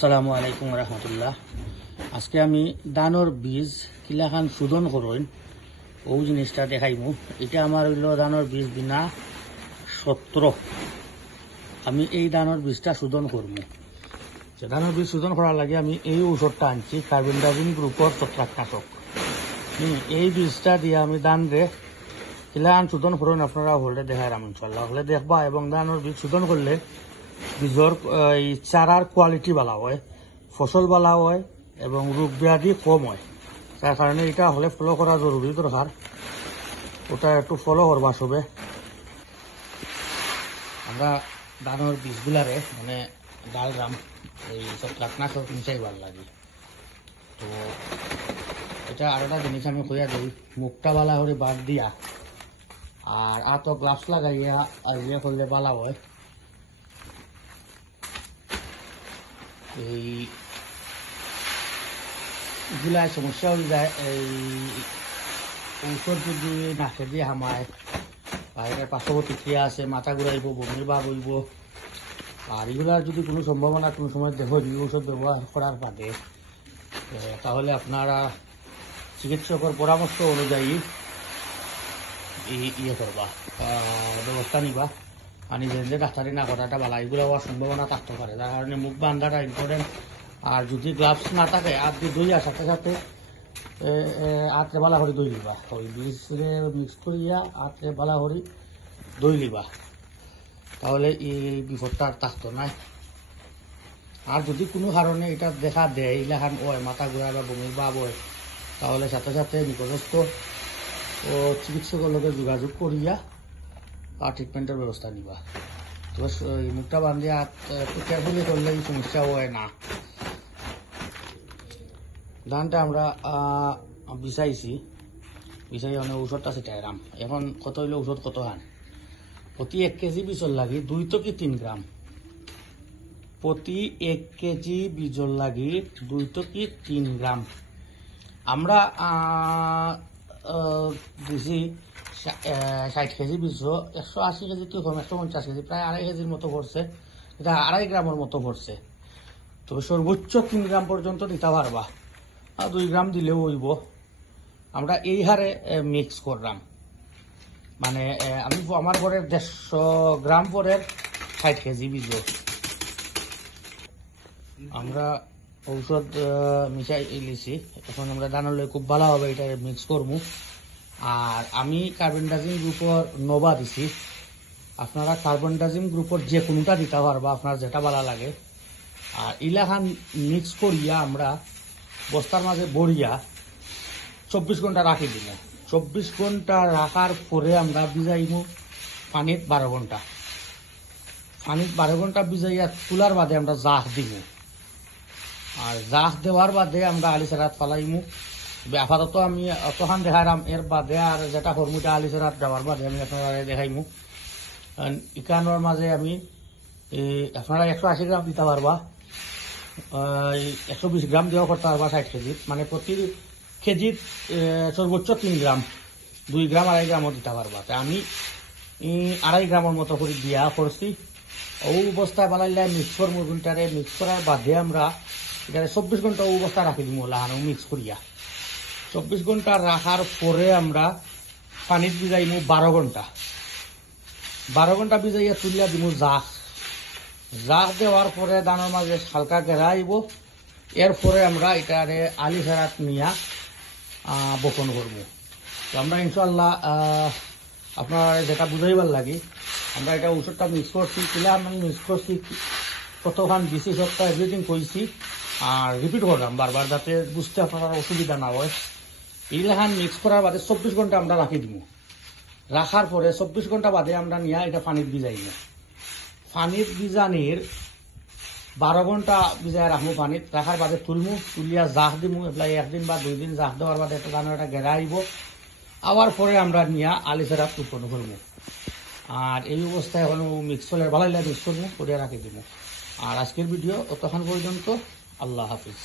আসসালামু আলাইকুম রহমতুল্লাহ। আজকে আমি দানোর বীজ কিলাখান শোধন করইন ও জিনিসটা দেখাইমু। এটা আমার হইল দানোর বীজ বিনা 17। আমি এই দানোর বীজটা শোধন করবো। দানোর বীজ শোধন করার লাগে আমি এই ঔষধটা আনছি, কার্বেন্ডাজিম গ্রুপের ছত্রাকনাশক। এই বীজটা দিয়ে আমি দান রে কিলাখান শোধন করুন। আপনারা হলে দেখায় আমি ইনশাল্লাহ হলে দেখবা। এবং দানোর বীজ শোধন করলে বীজর এই চারার কোয়ালিটি ভালো হয়, ফসল ভালো হয় এবং রোগ ব্যাধি কম হয়। তার কারণে এটা হলে ফলো করা জরুরি দরকার। ওটা একটু ফলো করবা সবে। আমরা ধানের বীজগুলারে মানে ডালগ্রাম এই ছত্রাকনাশক মিশাইবার লাগে। তো এটা আর একটা জিনিস আমি কইয়া দিই, মুখটা বালা করে বাদ দিয়া আর তো গ্লাভস লাগাইয়া আর ইয়ে করলে বালা হয়। এইগুলায় সমস্যা হয়ে যায়। এই ঔষধ যদি নাকে দিয়ে হামায় আর এটার পার্শ্ব প্রতিক্রিয়া আছে, মাথা ঘুরাইব, বমির ভাব হইব। আর এগুলার যদি কোনো সম্ভাবনা কোনো সময় দেখো ঔষধ ব্যবহার করার বাদে, তাহলে আপনারা চিকিৎসকের পরামর্শ অনুযায়ী ইয়ে করবা, ব্যবস্থা নিবা। আর নিজে ডাক্তারি না করাটা ভালো, এগুলো হওয়ার সম্ভাবনা থাকতে পারে। তার কারণে মুখ বান্ধাটা ইম্পর্টেন্ট। আর যদি গ্লাভস না থাকে হাত দিয়ে ধুইয়া সাথে সাথে হাতরে বালা করে দই লিবা। ওই বীজরে মিক্স করিয়া হাতরে বালা করে দই লিবা, তাহলে এই বিপদটা আর থাকতো নাই। আর যদি কোনো কারণে এটা দেখা দেয় ইলাখান হয় মাথা ঘোরা বা বমির ভাব হয়, তাহলে সাথে সাথে নিকটস্থ ও চিকিৎসকের লগে যোগাযোগ করিয়া আর ট্রিটমেন্টের ব্যবস্থা নিবা। তো মুখটা বান্ধিয়া একটু কেয়ারফুলি করলে এই সমস্যা হয় না। ধানটা আমরা বিছাই অনেক ঔষধটা ছিটাইলাম। এখন কত হইলে ঔষধ কত খান? প্রতি 1 কেজি বীজর লাগি 2 থেকে 3 গ্রাম। প্রতি 1 কেজি বীজর লাগি 2 থেকে 3 গ্রাম। আমরা দিছি 60 কেজি বীজ, 180 কেজি তো কম, 150 কেজি, প্রায় 2.5 কেজির মতো পড়ছে। এটা 2.5 গ্রামের মতো পড়ছে। তবে সর্বোচ্চ 3 গ্রাম পর্যন্ত দিতে পারবা, 2 গ্রাম দিলেও হইব। আমরা এই হারে মিক্স করলাম, মানে আমি আমার পরের 150 গ্রাম পরের 60 কেজি বীজ আমরা ঔষধ মিশাই লিছি। এখন আমরা দানালে খুব ভালো হবে এটা মিক্স করবো। আর আমি কার্বেন্ডাজিম গ্রুপের নোভা দিছি। আপনারা কার্বেন্ডাজিম গ্রুপের যে কোনোটা দিতে পারবা, আপনার যেটা ভালো লাগে। আর ইলাখান মিক্স করিয়া আমরা বস্তার মাঝে ভরিয়া 24 ঘন্টা রাখি দিব। 24 ঘন্টা রাখার পরে আমরা ভিজাইমু পানিত 12 ঘন্টা। পানিত 12 ঘন্টা ভিজাইয়া তোলার বাদে আমরা জাহ দিব। আর জাহ দেওয়ার বাদে আমরা আলিসেরাত ফালাইমু। আপাতত আমি অতখান দেখাইলাম, এর বাদে আর যেটা হরমুটা আলিসেরাত দেওয়ার বাদে আমি আপনারা দেখাইমু। ইকানোর মাঝে আমি আপনারা 180 গ্রাম দিতে পারবা, 120 গ্রাম দেওয়া করতে পারবা 60 কেজি, মানে প্রতি কেজির সর্বোচ্চ 3 গ্রাম, 2 গ্রাম 2.5 গ্রামও দিতে পারবা। তা আমি 2.5 গ্রামের মতো করে দিয়া করছি। ও অবস্থায় বানাইলে মিক্স করবো। ঘন্টারে মিক্স করার বাদে আমরা এখানে 24 ঘন্টা অবস্থা রাখি দিব লাগানো মিক্স করিয়া। 24 ঘন্টা রাখার পরে আমরা পানিত ভিজাইমু 12 ঘন্টা। 12 ঘন্টা ভিজাইয়া তুলিয়া দিব জাহ দেওয়ার পরে দানের মাঝে হালকা গেরা আইব। এরপরে আমরা এটারে আলি ফেরাত নিয়া বপন করব। তো আমরা ইনশাল্লাহ আপনার যেটা বুঝাইবার লাগে, আমরা এটা ঔষধটা মিক্স করছি, কিলা আমি মিক্স করছি, কতখান দিছি সবটা এভরিথিং কইছি। আর রিপিট করলাম বারবার, যাতে বুঝতে আপনার অসুবিধা না হয়। এইলাখান মিক্স করার বাদে 24 ঘন্টা আমরা রাখি দিব। রাখার পরে 24 ঘন্টা বাদে আমরা নিয়ে এটা পানির ভিজাইব। পানির ভিজানির 12 ঘন্টা ভিজাই রাখবো। পানিত রাখার বাদে তুলিয়া জাহ দিব। এগুলা 1 দিন বা 2 দিন জাহ দেওয়ার বাদে একটা দানা এটা গেরা আইব। আবার পরে আমরা নিয়ে আলিসেরাত উৎপন্ন করবো। আর এই অবস্থায় এখন মিক্স করলে ভালো মিক্স করবো, করে রাখি দিব। আর আজকের ভিডিও তখন পর্যন্ত। আল্লাহ হাফিজ।